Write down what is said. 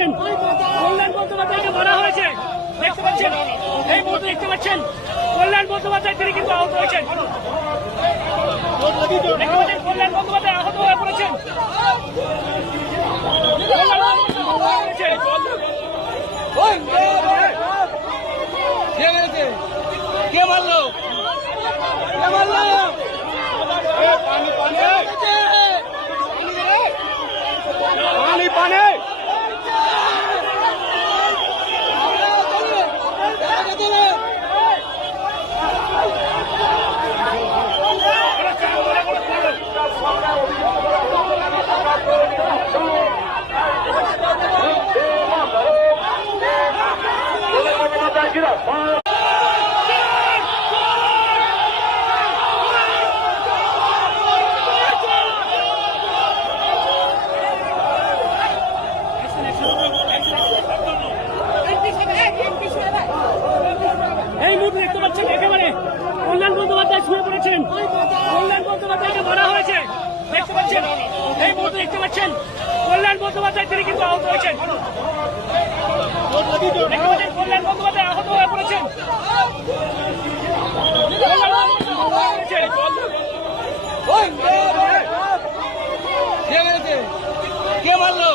পড়েছেন। কল্যাণ বন্দ্যোপাধ্যায়কে মারা হয়েছে, দেখতে পাচ্ছেন, এই মুহূর্তে দেখতে পাচ্ছেন কল্যাণ বন্দ্যোপাধ্যায় তিনি কিন্তু আহত হয়েছেন। কল্যাণ বন্দ্যোপাধ্যায় আহত হয়ে পড়েছেন। কে মারলো? কে মারলো? পানি পানি পানি পানি এই মুহূর্তে দেখতে পাচ্ছেন একেবারে কল্যাণ বন্দ্যোপাধ্যায় শুয়ে পড়েছেন। কল্যাণ বন্দ্যোপাধ্যায়কে মারা হয়েছে, দেখতে পাচ্ছেন, এই মুহূর্তে দেখতে পাচ্ছেন কল্যাণ বন্দ্যোপাধ্যায় তিনি কিন্তু আহত হয়েছেন। কল্যাণ বন্দ্যোপাধ্যায় আহত হয়ে পড়েছেন। কে মারলো?